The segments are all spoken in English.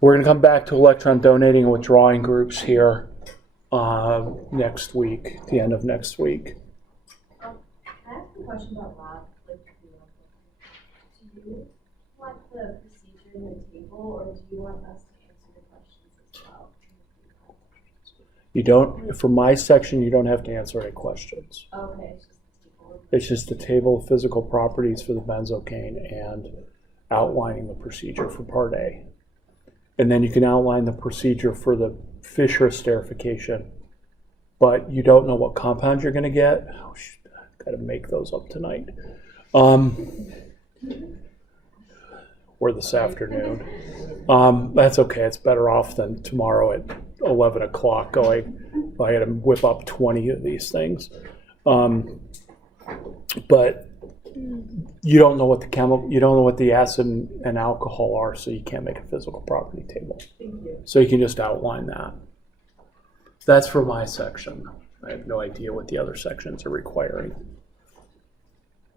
We're going to come back to electron donating and withdrawing groups here next week, at the end of next week. Can I ask a question about lab? Do you want the procedure in the table, or do you want us to answer the questions as well? You don't, for my section, you don't have to answer any questions. Okay. It's just the table of physical properties for the benzocaine and outlining the procedure for part A. And then you can outline the procedure for the Fischer esterification, but you don't know what compound you're going to get. Oh, shit, I've got to make those up tonight. Or this afternoon. That's okay. It's better off than tomorrow at 11 o'clock going, I got to whip up 20 of these things. But you don't know what the chemical, you don't know what the acid and alcohol are, so you can't make a physical property table. So you can just outline that. That's for my section. I have no idea what the other sections are requiring,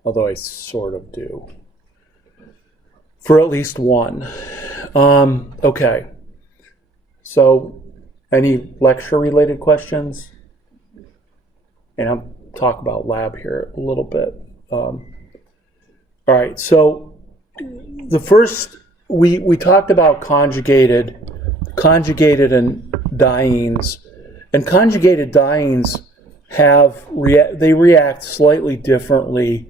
although I sort of do. For at least one. Okay. So, any lecture-related questions? And I'll talk about lab here a little bit. All right, so the first, we talked about conjugated and dienes. And conjugated dienes they react slightly differently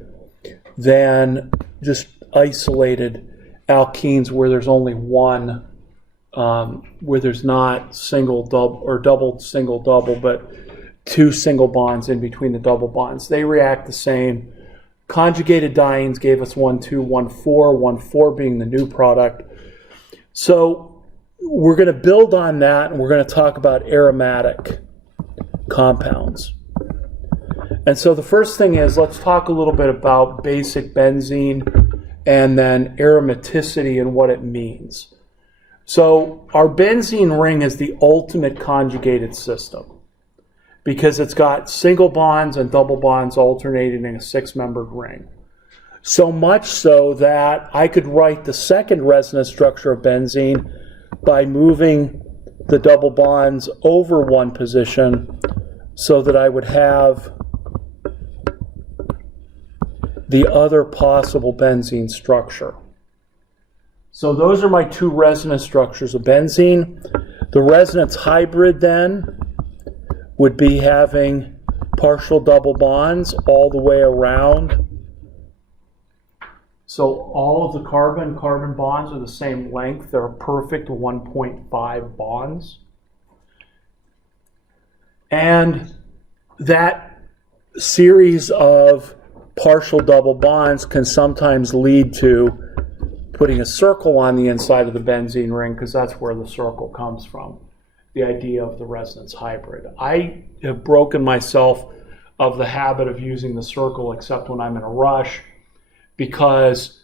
than just isolated alkenes where there's only one, where there's not single double or double single double, but two single bonds in between the double bonds. They react the same. Conjugated dienes gave us 1,2, 1,4, 1,4 being the new product. So we're going to build on that, and we're going to talk about aromatic compounds. And so the first thing is, let's talk a little bit about basic benzene and then aromaticity and what it means. So our benzene ring is the ultimate conjugated system, because it's got single bonds and double bonds alternating in a six-membered ring. So much so that I could write the second resonance structure of benzene by moving the double bonds over one position so that I would have the other possible benzene structure. So those are my two resonance structures of benzene. The resonance hybrid then would be having partial double bonds all the way around. So all of the carbon-carbon bonds are the same length. They're a perfect 1.5 bonds. And that series of partial double bonds can sometimes lead to putting a circle on the inside of the benzene ring, because that's where the circle comes from. The idea of the resonance hybrid. I have broken myself of the habit of using the circle except when I'm in a rush, because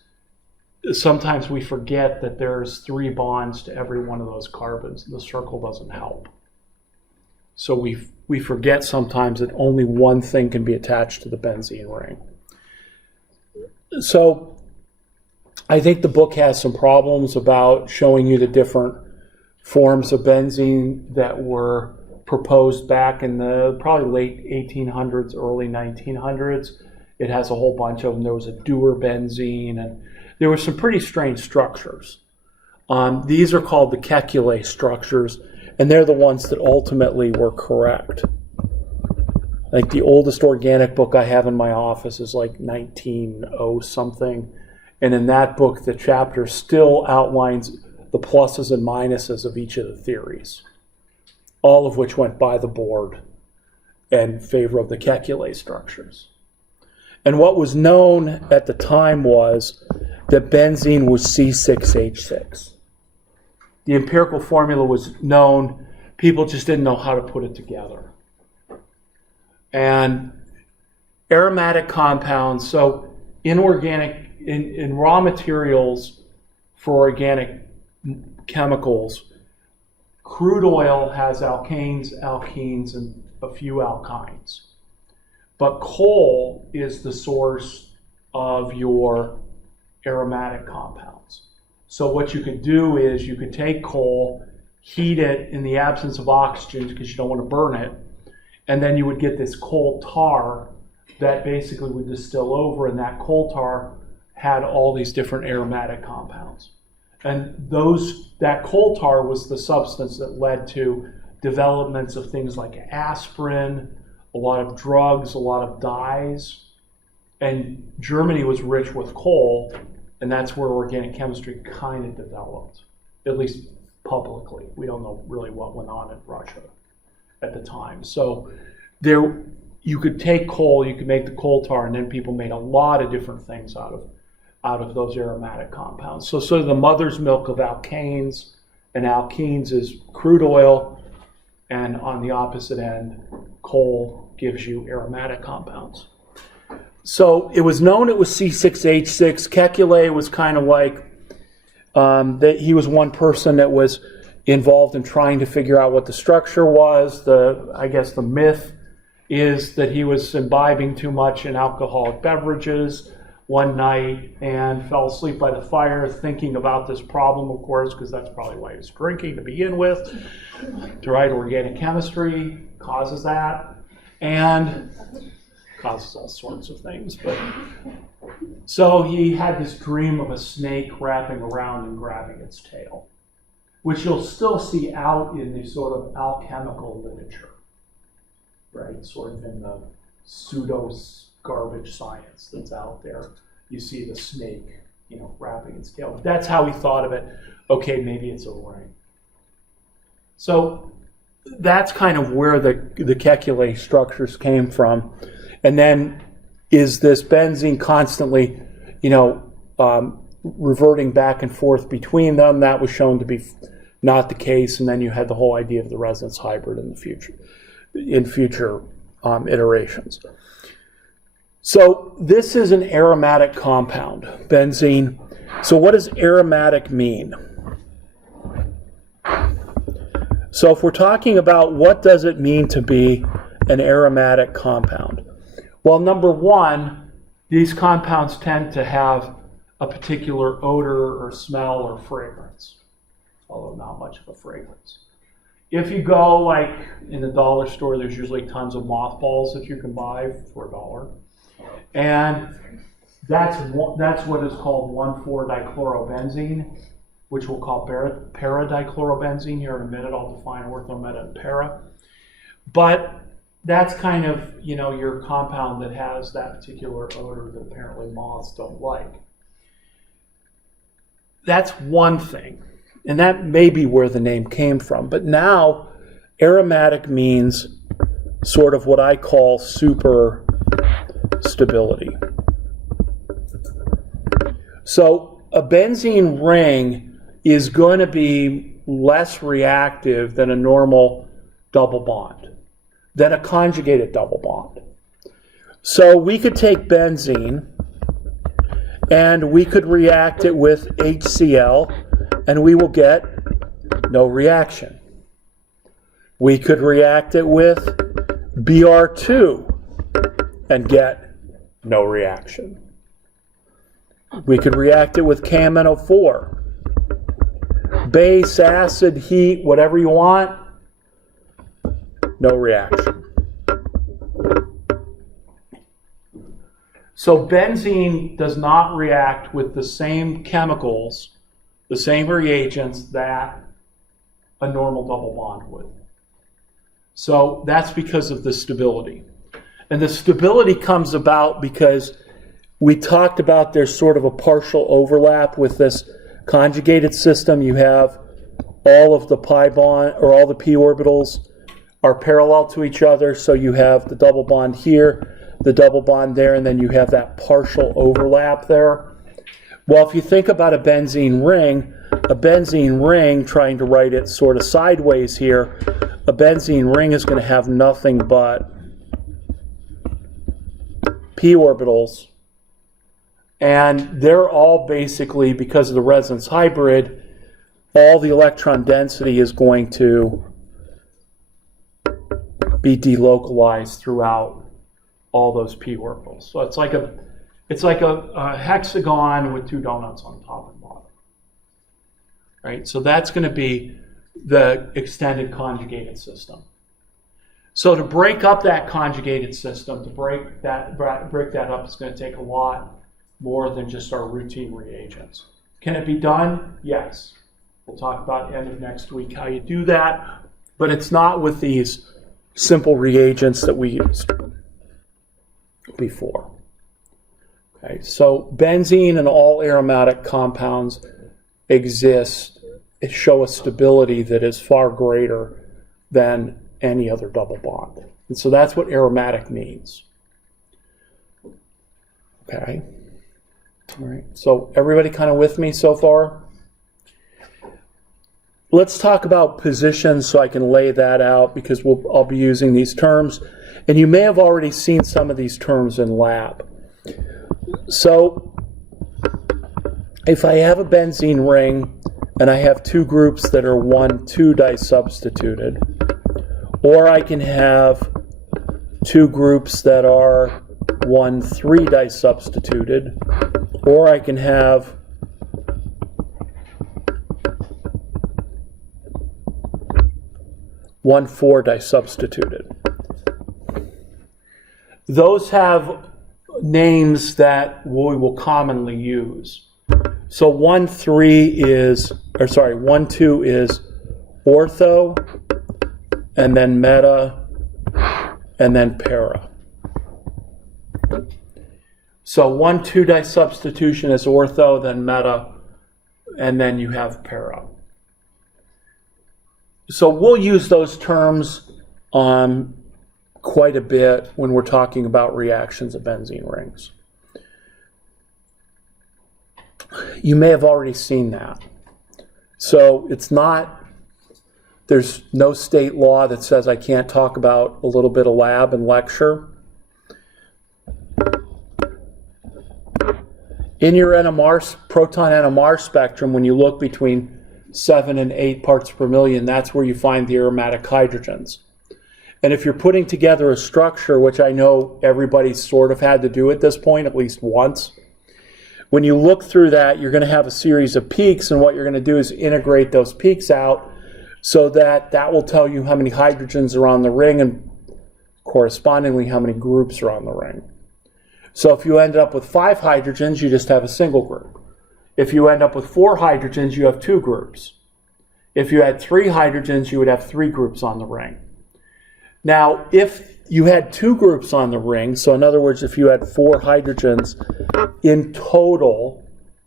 sometimes we forget that there's 3 bonds to every one of those carbons, and the circle doesn't help. So we forget sometimes that only one thing can be attached to the benzene ring. So I think the book has some problems about showing you the different forms of benzene that were proposed back in the probably late 1800s, early 1900s. It has a whole bunch of them. There was a Dewar benzene, and there were some pretty strange structures. These are called the Kekulé structures, and they're the ones that ultimately were correct. Like the oldest organic book I have in my office is like 1900 something, and in that book the chapter still outlines the pluses and minuses of each of the theories, all of which went by the board in favor of the Kekulé structures. And what was known at the time was that benzene was C6H6. The empirical formula was known, people just didn't know how to put it together. And aromatic compounds, so in raw materials for organic chemicals, crude oil has alkanes, alkenes, and a few alkynes. But coal is the source of your aromatic compounds. So what you could do is you could take coal, heat it in the absence of oxygen because you don't want to burn it, and then you would get this coal tar that basically would distill over, and that coal tar had all these different aromatic compounds. And that coal tar was the substance that led to developments of things like aspirin, a lot of drugs, a lot of dyes. And Germany was rich with coal, and that's where organic chemistry kind of developed, at least publicly. We don't know really what went on in Russia at the time. So you could take coal, you could make the coal tar, and then people made a lot of different things out of those aromatic compounds. So sort of the mother's milk of alkanes and alkenes is crude oil, and on the opposite end, coal gives you aromatic compounds. So it was known it was C6H6. Kekulé was kind of like, that he was one person that was involved in trying to figure out what the structure was. I guess the myth is that he was imbibing too much in alcoholic beverages one night and fell asleep by the fire thinking about this problem, of course, because that's probably why he was drinking to begin with. To write organic chemistry causes that, and causes all sorts of things. But so he had this dream of a snake wrapping around and grabbing its tail, which you'll still see out in the sort of alchemical literature, right? Sort of in the pseudo garbage science that's out there. You see the snake, wrapping its tail. That's how he thought of it. Okay, maybe it's a ring. So that's kind of where the Kekulé structures came from. And then is this benzene constantly, reverting back and forth between them? That was shown to be not the case. And then you had the whole idea of the resonance hybrid in future iterations. So this is an aromatic compound, benzene. So what does aromatic mean? So if we're talking about what does it mean to be an aromatic compound? Well, number one, these compounds tend to have a particular odor or smell or fragrance, although not much of a fragrance. If you go like in the dollar store, there's usually tons of mothballs that you can buy for $1. And that's what is called 1,4-dichlorobenzene, which we'll call para-dichlorobenzene. Here in a minute, I'll define orthometa and para. But that's kind of, your compound that has that particular odor that apparently moths don't like. That's one thing. And that may be where the name came from. But now, aromatic means sort of what I call super stability. So a benzene ring is going to be less reactive than a normal double bond, than a conjugated double bond. So we could take benzene and we could react it with HCl and we will get no reaction. We could react it with Br2 and get no reaction. We could react it with KMNO4. Base, acid, heat, whatever you want, no reaction. So benzene does not react with the same chemicals, the same reagents that a normal double bond would. So that's because of the stability. And the stability comes about because we talked about there's sort of a partial overlap with this conjugated system. You have all of the pi bond, or all the p orbitals are parallel to each other. So you have the double bond here, the double bond there, and then you have that partial overlap there. Well, if you think about a benzene ring, trying to write it sort of sideways here, a benzene ring is going to have nothing but p orbitals, and they're all basically, because of the resonance hybrid, all the electron density is going to be delocalized throughout all those p orbitals. So it's like a hexagon with two donuts on top and bottom. right? So that's going to be the extended conjugated system. So to break up that conjugated system, to break that up, is going to take a lot more than just our routine reagents. Can it be done? Yes. We'll talk about end of next week how you do that, but it's not with these simple reagents that we used before. Okay, so benzene and all aromatic compounds show a stability that is far greater than any other double bond. And so that's what aromatic means. Okay. All right. So everybody kind of with me so far? Let's talk about positions so I can lay that out, because I'll be using these terms. And you may have already seen some of these terms in lab. So if I have a benzene ring and I have two groups that are 1,2 disubstituted, or I can have two groups that are 1,3 disubstituted, or I can have one 4 disubstituted. Those have names that we will commonly use. So 1,2 is ortho, and then meta, and then para. So 1,2 disubstitution is ortho, then meta, and then you have para. So we'll use those terms quite a bit when we're talking about reactions of benzene rings. You may have already seen that. So there's no state law that says I can't talk about a little bit of lab and lecture. In your proton NMR spectrum, when you look between 7 and 8 parts per million, that's where you find the aromatic hydrogens. And if you're putting together a structure, which I know everybody's sort of had to do at this point at least once, when you look through that, you're going to have a series of peaks, and what you're going to do is integrate those peaks out so that will tell you how many hydrogens are on the ring and correspondingly how many groups are on the ring. So if you end up with 5 hydrogens, you just have a single group. If you end up with 4 hydrogens, you have 2 groups. If you had 3 hydrogens, you would have 3 groups on the ring. Now, if you had 2 groups on the ring, so in other words, if you had 4 hydrogens in total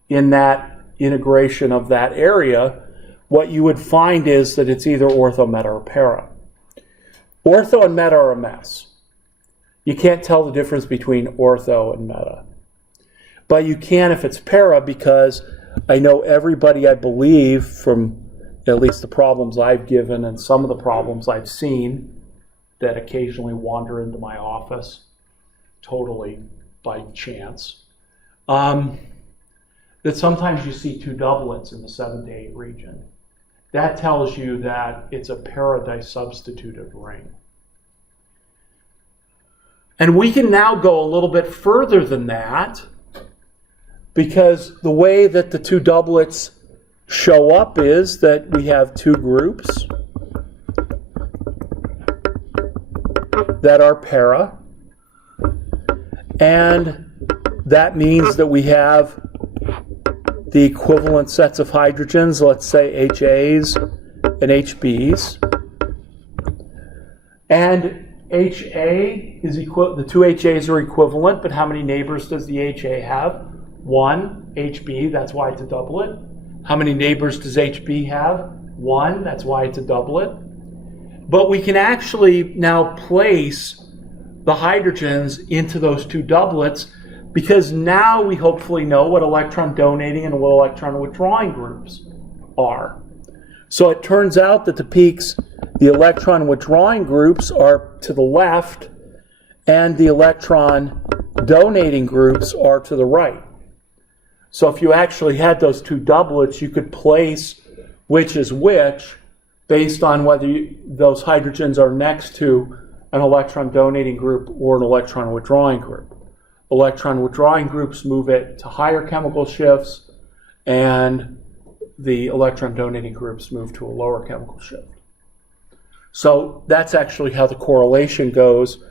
in that integration of that area, what you would find is that it's either ortho, meta, or para. Ortho and meta are a mess. You can't tell the difference between ortho and meta. But you can if it's para, because I know everybody, I believe, from at least the problems I've given and some of the problems I've seen that occasionally wander into my office, totally by chance, that sometimes you see 2 doublets in the 7 to 8 region. That tells you that it's a para-disubstituted ring. And we can now go a little bit further than that, because the way that the 2 doublets show up is that we have 2 groups that are para, and that means that we have the equivalent sets of hydrogens, let's say HAs and HBs, and HA is the 2 HAs are equivalent, but how many neighbors does the HA have? 1 HB, that's why it's a doublet. How many neighbors does HB have? 1, that's why it's a doublet. But we can actually now place the hydrogens into those 2 doublets, because now we hopefully know what electron donating and what electron withdrawing groups are. So it turns out that the peaks, the electron withdrawing groups are to the left, and the electron donating groups are to the right. So if you actually had those 2 doublets, you could place which is which based on whether those hydrogens are next to an electron donating group or an electron withdrawing group. Electron withdrawing groups move it to higher chemical shifts, and the electron donating groups move to a lower chemical shift. So that's actually how the correlation goes.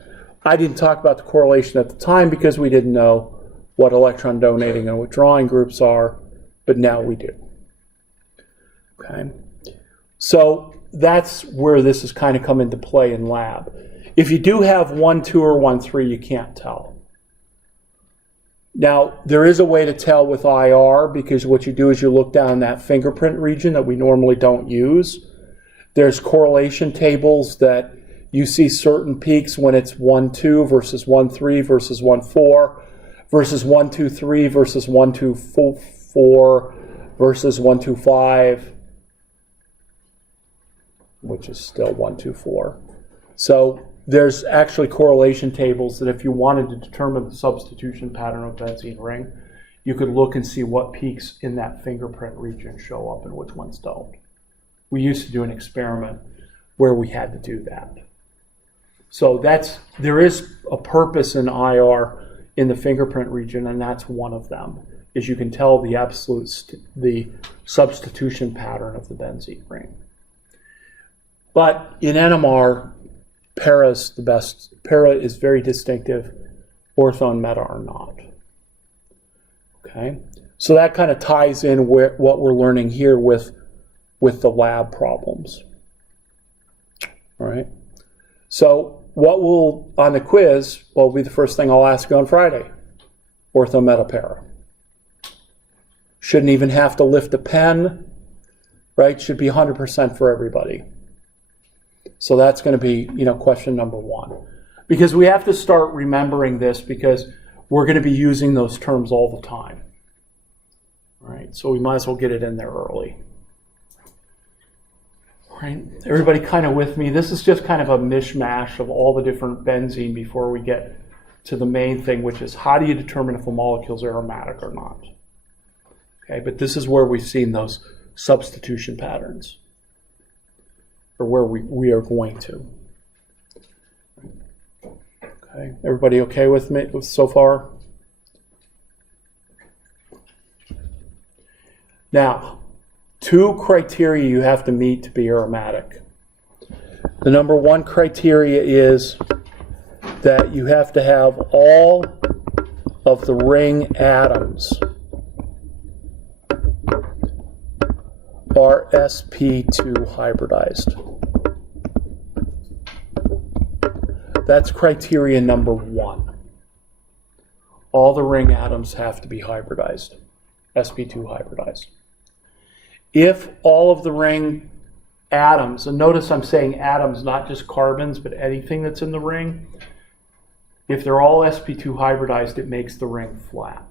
I didn't talk about the correlation at the time because we didn't know what electron donating and withdrawing groups are, but now we do. Okay, so that's where this has kind of come into play in lab. If you do have 1, 2, or 1, 3, you can't tell. Now, there is a way to tell with IR, because what you do is you look down that fingerprint region that we normally don't use. There's correlation tables that you see certain peaks when it's 1, 2 versus 1, 3 versus 1, 4 versus 1, 2, 3 versus 1, 2, 4 versus 1, 2, 5, which is still 1, 2, 4. So there's actually correlation tables that if you wanted to determine the substitution pattern of benzene ring, you could look and see what peaks in that fingerprint region show up and which ones don't. We used to do an experiment where we had to do that. So there is a purpose in IR in the fingerprint region, and that's one of them, is you can tell the substitution pattern of the benzene ring. But in NMR, para is the best. Para is very distinctive. Ortho and meta are not. Okay, so that kind of ties in with what we're learning here with the lab problems. All right. So what will on the quiz will be the first thing I'll ask you on Friday. Ortho, meta, para. Shouldn't even have to lift a pen. Right? Should be 100% for everybody. So that's going to be, question number 1. Because we have to start remembering this because we're going to be using those terms all the time. All right, so we might as well get it in there early. All right, everybody kind of with me? This is just kind of a mishmash of all the different benzene before we get to the main thing, which is how do you determine if a molecule is aromatic or not? Okay, but this is where we've seen those substitution patterns, or where we are going to. Okay, everybody okay with me so far? Now, 2 criteria you have to meet to be aromatic. The number 1 criteria is that you have to have all of the ring atoms are sp2 hybridized. That's criteria number 1. All the ring atoms have to be hybridized, sp2 hybridized. If all of the ring atoms, and notice I'm saying atoms, not just carbons, but anything that's in the ring, if they're all sp2 hybridized, it makes the ring flat,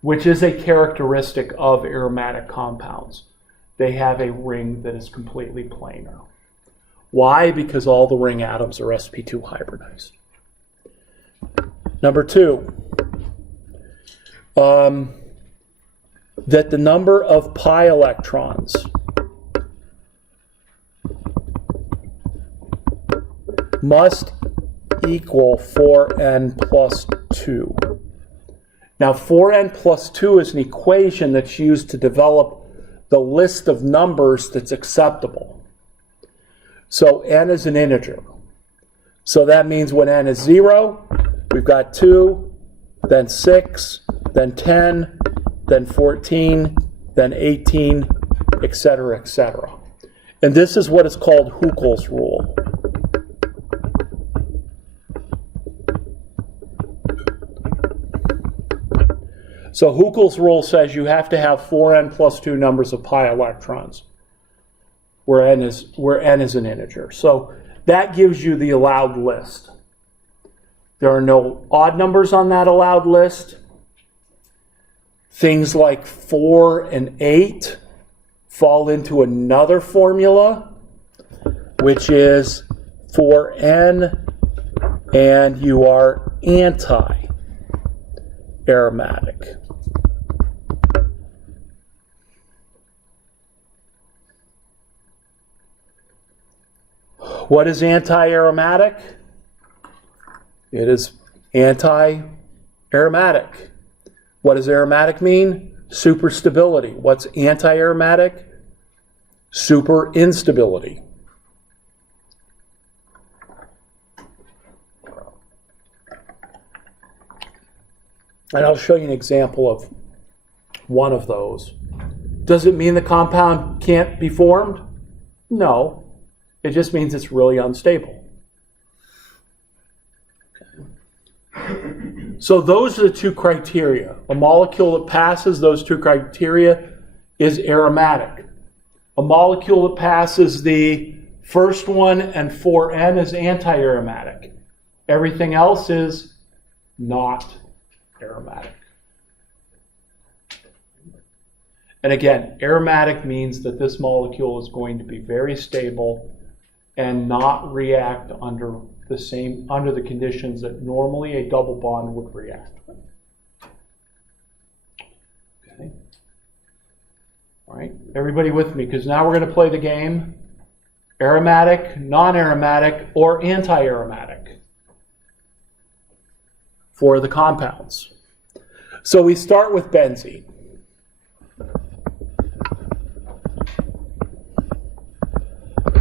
which is a characteristic of aromatic compounds. They have a ring that is completely planar. Why? Because all the ring atoms are sp2 hybridized. Number 2, that the number of pi electrons must equal 4n plus 2. Now, 4n plus 2 is an equation that's used to develop the list of numbers that's acceptable. So n is an integer. So that means when n is 0, we've got 2, then 6, then 10, then 14, then 18, etc., etc. And this is what is called Hoople's rule. So Hoople's rule says you have to have 4n plus 2 numbers of pi electrons, where n is an integer. So that gives you the allowed list. There are no odd numbers on that allowed list. Things like 4 and 8 fall into another formula, which is 4n, and you are anti-aromatic. What is anti-aromatic? It is anti-aromatic. What does aromatic mean? Superstability. What's anti-aromatic? Super instability. And I'll show you an example of one of those. Does it mean the compound can't be formed? No. It just means it's really unstable. So those are the two criteria. A molecule that passes those two criteria is aromatic. A molecule that passes the first one and 4N is anti-aromatic. Everything else is not aromatic. And again, aromatic means that this molecule is going to be very stable and not react under the conditions that normally a double bond would react with. Okay. All right, everybody with me, because now we're going to play the game. Aromatic, non-aromatic, or anti-aromatic for the compounds. So we start with benzene.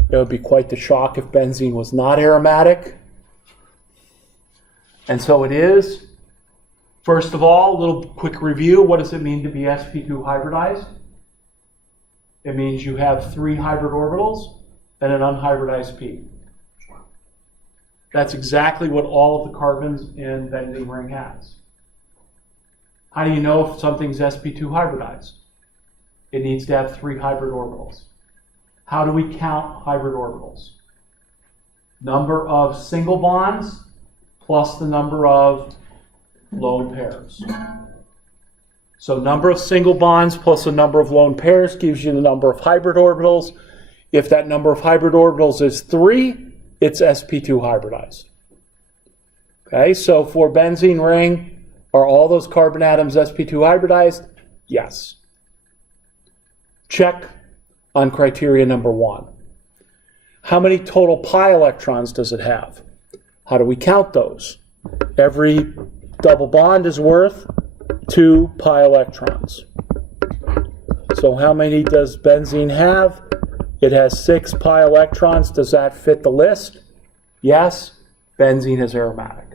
It would be quite the shock if benzene was not aromatic. And so it is. First of all, a little quick review. What does it mean to be sp2 hybridized? It means you have 3 hybrid orbitals and an unhybridized p. That's exactly what all of the carbons in benzene ring has. How do you know if something's sp2 hybridized? It needs to have 3 hybrid orbitals. How do we count hybrid orbitals? Number of single bonds plus the number of lone pairs. So number of single bonds plus the number of lone pairs gives you the number of hybrid orbitals. If that number of hybrid orbitals is 3, it's sp2 hybridized. Okay, so for benzene ring, are all those carbon atoms sp2 hybridized? Yes. Check on criteria number 1. How many total pi electrons does it have? How do we count those? Every double bond is worth 2 pi electrons. So how many does benzene have? It has 6 pi electrons. Does that fit the list? Yes, benzene is aromatic.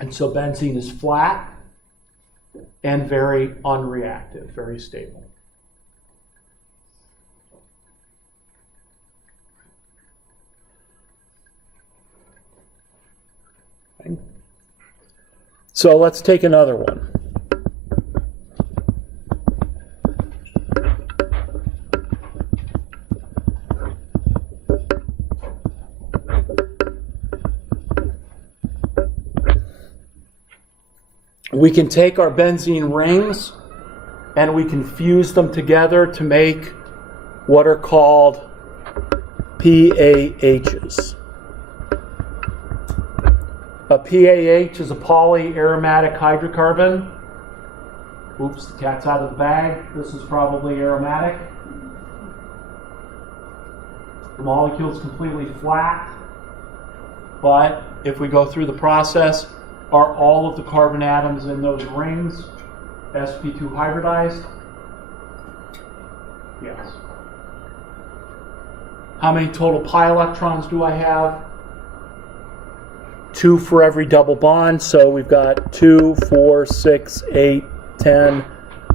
And so benzene is flat and very unreactive, very stable. Okay. So let's take another one. We can take our benzene rings and we can fuse them together to make what are called PAHs. A PAH is a polyaromatic hydrocarbon. Oops, the cat's out of the bag. This is probably aromatic. The molecule is completely flat, but if we go through the process, are all of the carbon atoms in those rings sp2 hybridized? Yes. How many total pi electrons do I have? 2 for every double bond, so we've got 2, 4, 6, 8, 10,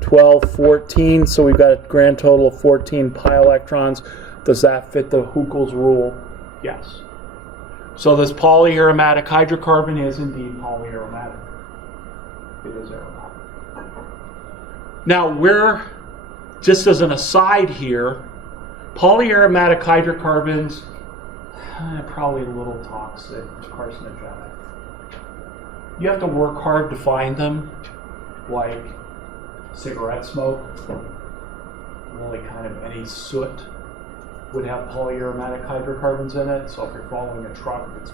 12, 14, so we've got a grand total of 14 pi electrons. Does that fit the Hupple's rule? Yes. So this polyaromatic hydrocarbon is indeed polyaromatic. It is aromatic. Now just as an aside here, polyaromatic hydrocarbons probably a little toxic, carcinogenic. You have to work hard to find them, like cigarette smoke. Really kind of any soot would have polyaromatic hydrocarbons in it. So if you're following a truck that's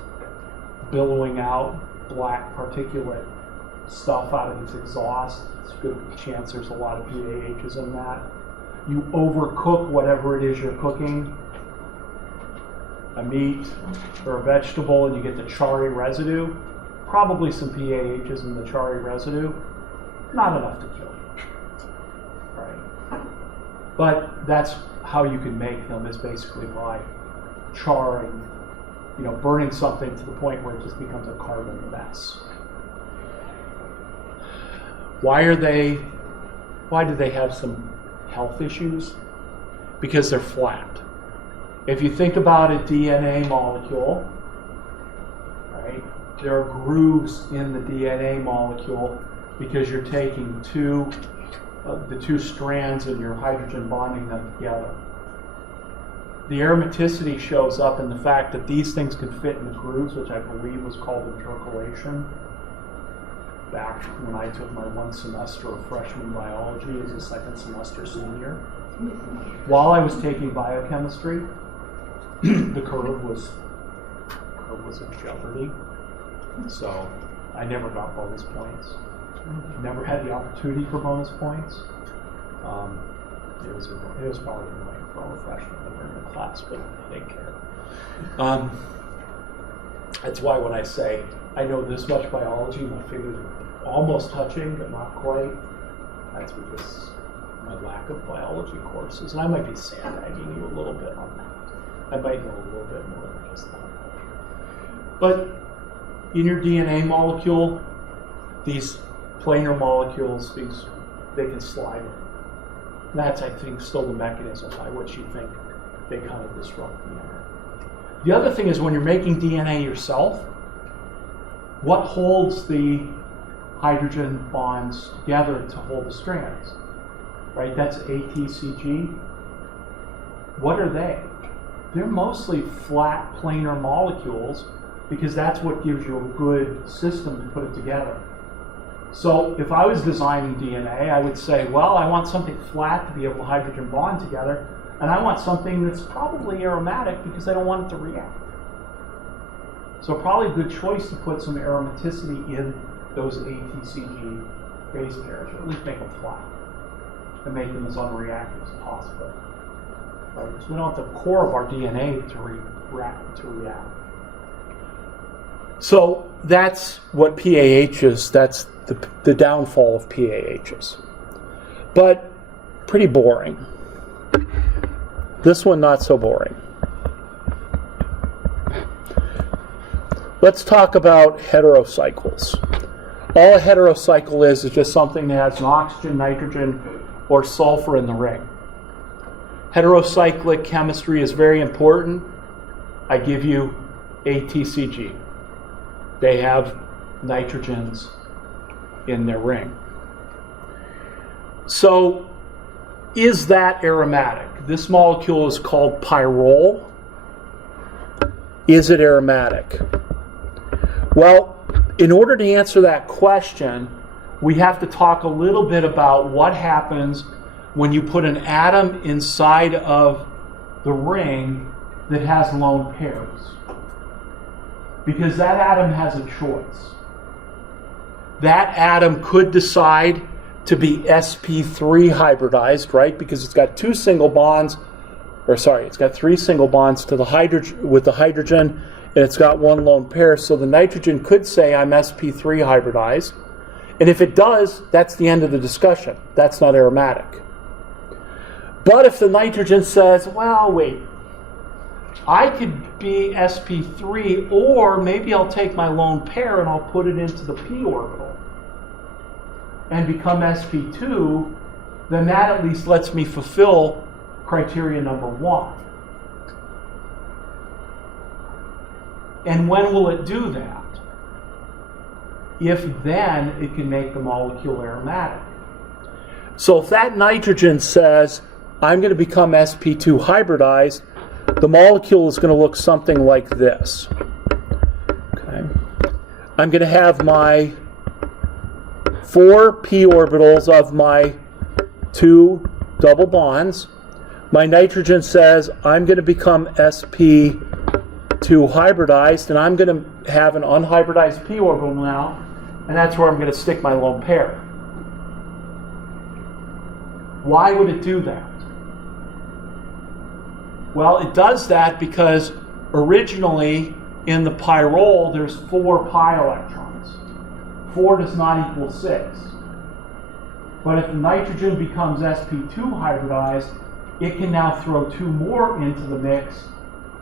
billowing out black particulate stuff out of its exhaust, it's a good chance there's a lot of PAHs in that. You overcook whatever it is you're cooking, a meat or a vegetable, and you get the charry residue, probably some PAHs in the charry residue. not enough to kill you, right? But that's how you can make them, is basically by charring, burning something to the point where it just becomes a carbon mess. Why do they have some health issues? Because they're flat. If you think about a DNA molecule, right, there are grooves in the DNA molecule because you're taking the two strands and you're hydrogen bonding them together. The aromaticity shows up in the fact that these things can fit in the grooves, which I believe was called intercalation back when I took my one semester of freshman biology as a second semester senior. While I was taking biochemistry, the curve was in jeopardy. So I never got bonus points. Never had the opportunity for bonus points. It was probably annoying for all the freshmen that were in the class, but I didn't care. That's why when I say I know this much biology, my fingers are almost touching, but not quite. That's because my lack of biology courses, and I might be sandbagging you a little bit on that. I might know a little bit more than just that. But in your DNA molecule, these planar molecules, they can slide. And that's, I think, still the mechanism by which you think they kind of disrupt DNA. The other thing is when you're making DNA yourself, what holds the hydrogen bonds together to hold the strands? Right? That's ATCG. What are they? They're mostly flat planar molecules because that's what gives you a good system to put it together. So if I was designing DNA, I would say, well, I want something flat to be able to hydrogen bond together, and I want something that's probably aromatic because I don't want it to react. So probably a good choice to put some aromaticity in those ATCG base pairs, or at least make them flat and make them as unreactive as possible. Right? Because we don't want the core of our DNA to react. So that's what PAH is. That's the downfall of PAHs. But pretty boring. This one not so boring. Let's talk about heterocycles. All a heterocycle is just something that has an oxygen, nitrogen, or sulfur in the ring. Heterocyclic chemistry is very important. I give you ATCG. They have nitrogens in their ring. So, is that aromatic? This molecule is called pyrrole. Is it aromatic? Well, in order to answer that question, we have to talk a little bit about what happens when you put an atom inside of the ring that has lone pairs. Because that atom has a choice. That atom could decide to be sp3 hybridized, right? Because it's got three single bonds to the hydrogen with the hydrogen, and it's got one lone pair. So the nitrogen could say, I'm sp3 hybridized. And if it does, that's the end of the discussion. That's not aromatic. But if the nitrogen says, well, wait, I could be sp3, or maybe I'll take my lone pair and I'll put it into the p orbital and become sp2, then that at least lets me fulfill criteria number 1. And when will it do that? If then it can make the molecule aromatic. So if that nitrogen says, I'm going to become sp2 hybridized, the molecule is going to look something like this. Okay. I'm going to have my 4 p orbitals of my 2 double bonds. My nitrogen says I'm going to become sp2 hybridized, and I'm going to have an unhybridized p orbital now, and that's where I'm going to stick my lone pair. Why would it do that? Well, it does that because originally in the pyrrole there's 4 pi electrons. 4 does not equal 6. But if the nitrogen becomes sp2 hybridized, it can now throw 2 more into the mix,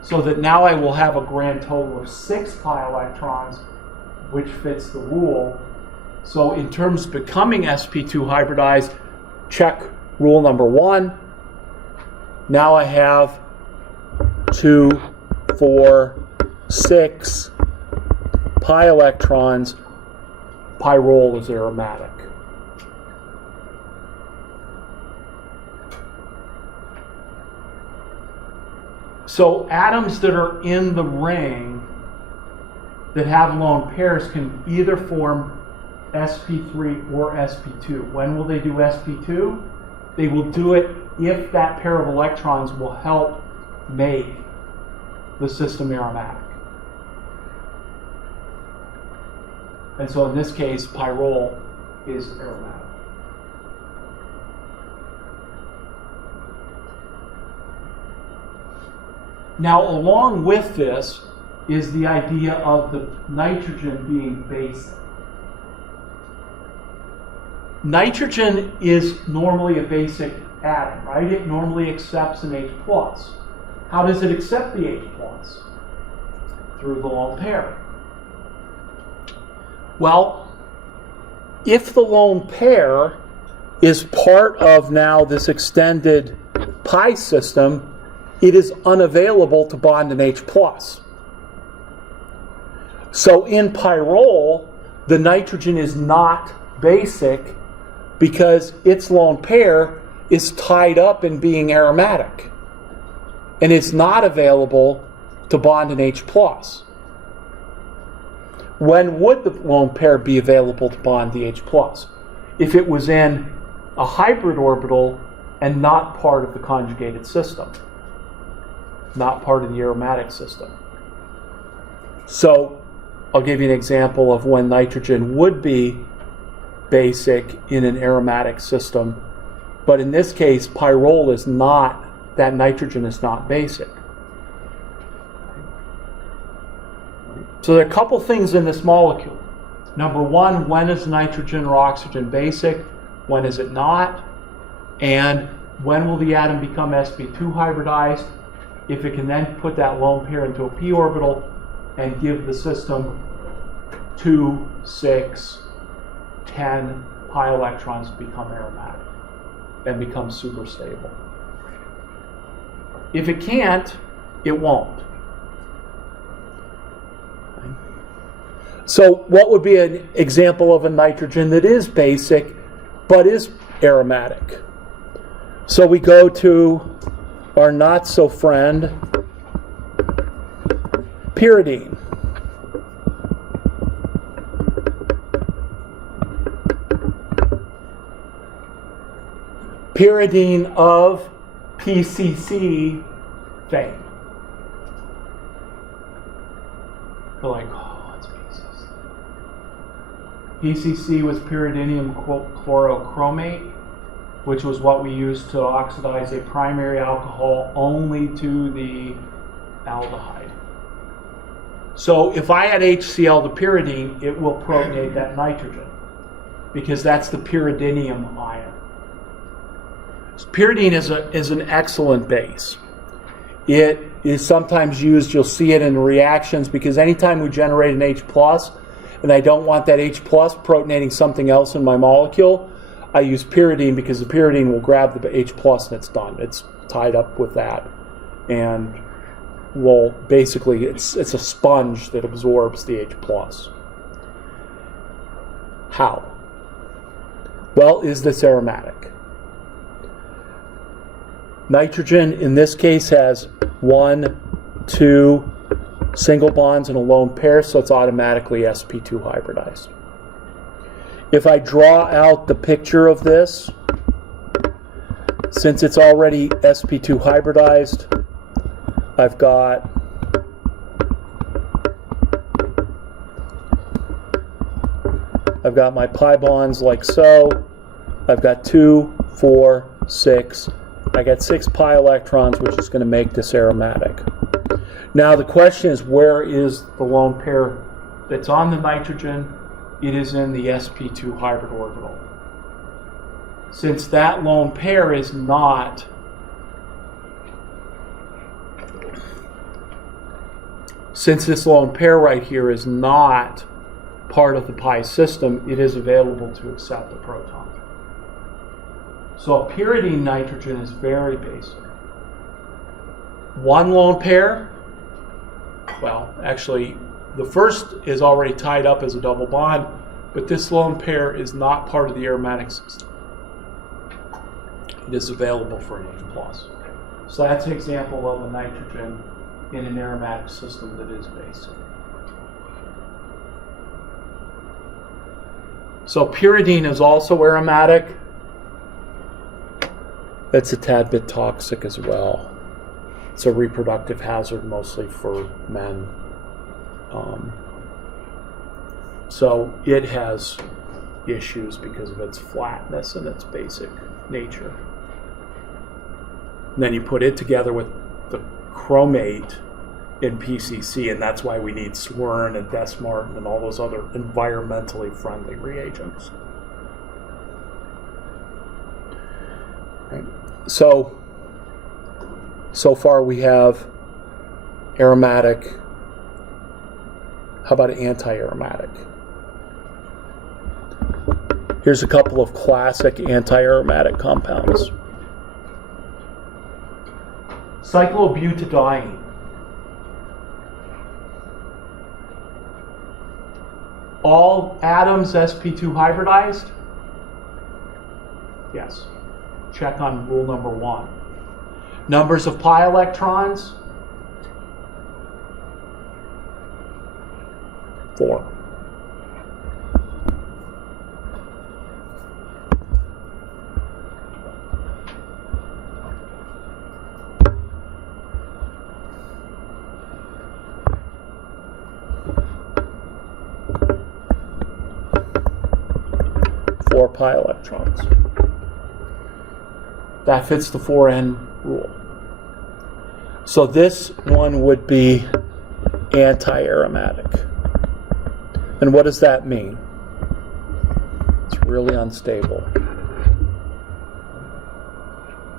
so that now I will have a grand total of 6 pi electrons, which fits the rule. So in terms of becoming sp2 hybridized, check rule number 1. Now I have 2, 4, 6 pi electrons. Pyrrole is aromatic. So atoms that are in the ring that have lone pairs can either form sp3 or sp2. When will they do sp2? They will do it if that pair of electrons will help make the system aromatic. And so in this case, pyrrole is aromatic. Now, along with this is the idea of the nitrogen being basic. Nitrogen is normally a basic atom, right? It normally accepts an H+. How does it accept the H+? Through the lone pair. Well, if the lone pair is part of now this extended pi system, it is unavailable to bond an H+. So in pyrrole, the nitrogen is not basic because its lone pair is tied up in being aromatic, and it's not available to bond an H+. When would the lone pair be available to bond the H+? If it was in a hybrid orbital and not part of the conjugated system, not part of the aromatic system. So I'll give you an example of when nitrogen would be basic in an aromatic system, but in this case, pyrrole is not, that nitrogen is not basic. So there are a couple things in this molecule. Number one, when is nitrogen or oxygen basic? When is it not? And when will the atom become sp2 hybridized? If it can then put that lone pair into a p orbital and give the system 2, 6, 10 pi electrons to become aromatic and become super stable. If it can't, it won't. So what would be an example of a nitrogen that is basic but is aromatic? So we go to our not-so-friend, pyridine. Pyridine of PCC fame. They're like, oh, it's PCC. PCC was pyridinium chlorochromate, which was what we used to oxidize a primary alcohol only to the aldehyde. So if I add HCl to pyridine, it will protonate that nitrogen, because that's the pyridinium ion. So pyridine is an excellent base. It is sometimes used, you'll see it in reactions, because anytime we generate an H+, and I don't want that H+ protonating something else in my molecule, I use pyridine, because the pyridine will grab the H+ and it's done. It's tied up with that. And will basically, it's a sponge that absorbs the H+. How? Well, is this aromatic? Nitrogen, in this case, has 1, 2 single bonds and a lone pair, so it's automatically sp2 hybridized. If I draw out the picture of this, since it's already sp2 hybridized, I've got my pi bonds like so. I've got 2, 4, 6. I got 6 pi electrons, which is going to make this aromatic. Now the question is, where is the lone pair that's on the nitrogen? It is in the sp2 hybrid orbital. since that lone pair is not since this lone pair right here is not part of the pi system, it is available to accept a proton. So a pyridine nitrogen is very basic. One lone pair, well, actually, the first is already tied up as a double bond, but this lone pair is not part of the aromatic system. It is available for an H+. So that's an example of a nitrogen in an aromatic system that is basic. So pyridine is also aromatic. That's a tad bit toxic as well. It's a reproductive hazard mostly for men. So it has issues because of its flatness and its basic nature. And then you put it together with the chromate in PCC, and that's why we need Swern and Desmartin and all those other environmentally friendly reagents. Right. So far we have aromatic. How about anti-aromatic? Here's a couple of classic anti-aromatic compounds. Cyclobutadiene. All atoms sp2 hybridized? Yes. Check on rule number 1. Numbers of pi electrons? 4. Pi electrons. That fits the 4n rule. So this one would be anti-aromatic. And what does that mean? It's really unstable.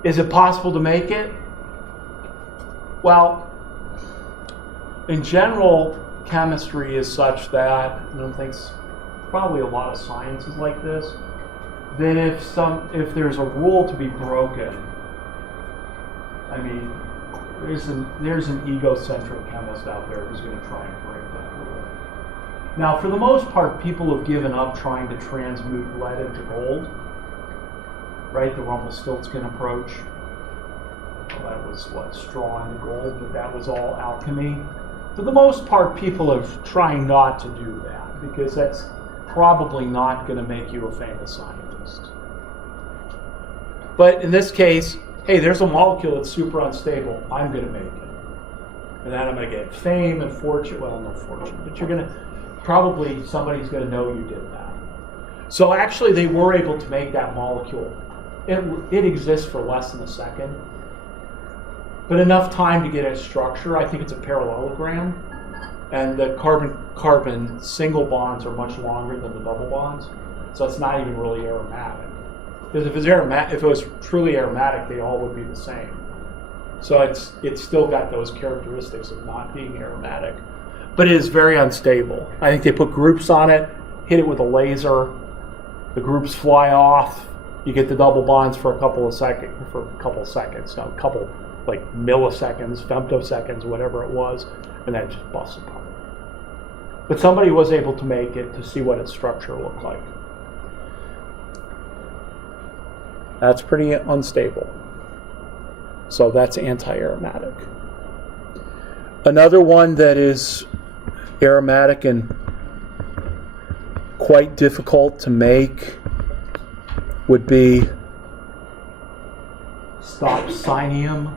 Is it possible to make it? Well, in general, chemistry is such that, I don't think probably a lot of science is like this, then if there's a rule to be broken, I mean, there's an egocentric chemist out there who's going to try and break that rule. Now, for the most part, people have given up trying to transmute lead into gold, right? The Rumpelstiltskin approach. Well, that was straw into gold, but that was all alchemy. For the most part, people are trying not to do that because that's probably not going to make you a famous scientist. But in this case, hey, there's a molecule that's super unstable. I'm going to make it. And then I'm going to get fame and fortune. Well, no fortune, but you're going to, probably somebody's going to know you did that. So actually, they were able to make that molecule. It exists for less than a second. But enough time to get its structure. I think it's a parallelogram. And the carbon-carbon single bonds are much longer than the double bonds. So it's not even really aromatic. Because if it was truly aromatic, they all would be the same. So it's still got those characteristics of not being aromatic. But it is very unstable. I think they put groups on it, hit it with a laser, the groups fly off, you get the double bonds for a couple of seconds, no, a couple like milliseconds, femtoseconds, whatever it was, and then it just busts apart. But somebody was able to make it to see what its structure looked like. That's pretty unstable. So that's anti-aromatic. Another one that is aromatic and quite difficult to make would be stopsinium,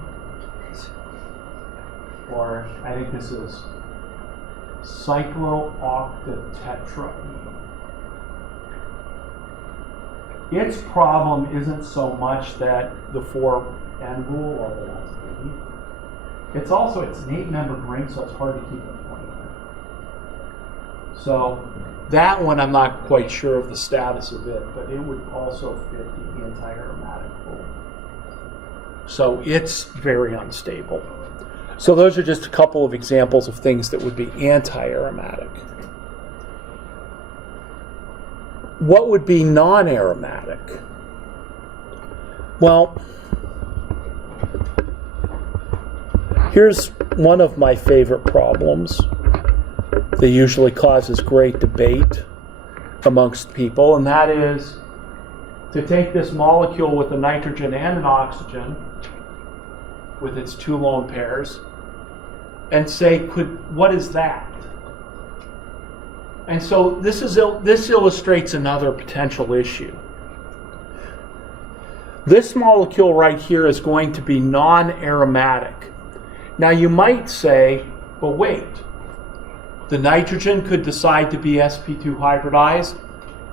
or I think this is cyclooctatetraene. Its problem isn't so much that the 4n rule, although that's key. It's also, it's an 8-membered ring, so it's hard to keep it point. So that one, I'm not quite sure of the status of it, but it would also fit the anti-aromatic rule. So it's very unstable. So those are just a couple of examples of things that would be anti-aromatic. What would be non-aromatic? Well, here's one of my favorite problems that usually causes great debate amongst people, and that is to take this molecule with a nitrogen and an oxygen, with its two lone pairs, and say, what is that? And so this illustrates another potential issue. This molecule right here is going to be non-aromatic. Now you might say, but wait, the nitrogen could decide to be sp2 hybridized.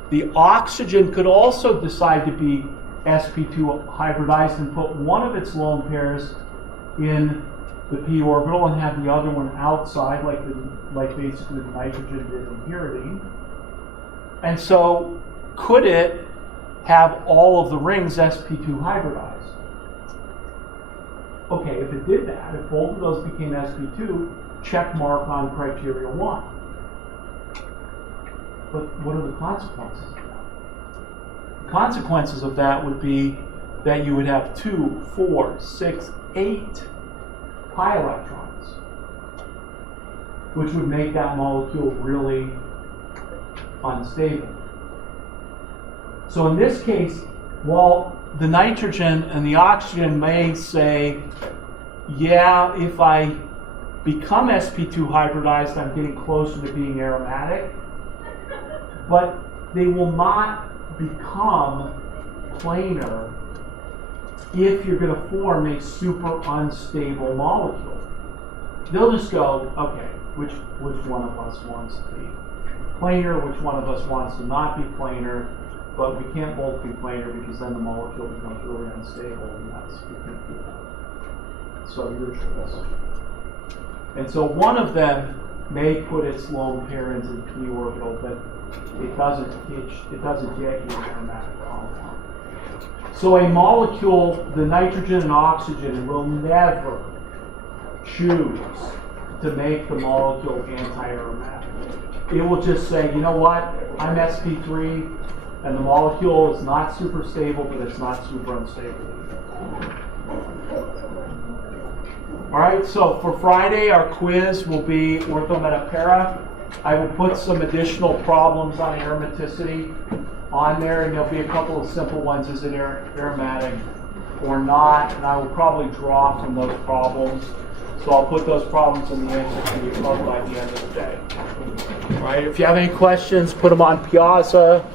The oxygen could also decide to be sp2 hybridized and put one of its lone pairs in the p orbital and have the other one outside, like basically the nitrogen did in pyridine. And so, could it have all of the rings sp2 hybridized? Okay, if it did that, if both of those became sp2, check mark on criteria 1. But what are the consequences of that? The consequences of that would be that you would have 2, 4, 6, 8 pi electrons, which would make that molecule really unstable. So in this case, while the nitrogen and the oxygen may say, yeah, if I become sp2 hybridized, I'm getting closer to being aromatic, but they will not become planar if you're going to form a super unstable molecule. They'll just go, okay, which one of us wants to be planar, which one of us wants to not be planar, but we can't both be planar because then the molecule becomes really unstable, and we can't do that. So your choice. And so one of them may put its lone pair into the p orbital, but it doesn't get you an aromatic compound. So a molecule, the nitrogen and oxygen, will never choose to make the molecule anti-aromatic. It will just say, you know what, I'm sp3, and the molecule is not super stable, but it's not super unstable. All right, so for Friday, our quiz will be orthometapara. I will put some additional problems on aromaticity on there, and there'll be a couple of simple ones. Is it aromatic or not? And I will probably draw from those problems. So I'll put those problems in the answer to you by the end of the day. All right, if you have any questions, put them on Piazza,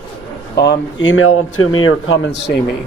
email them to me, or come and see me.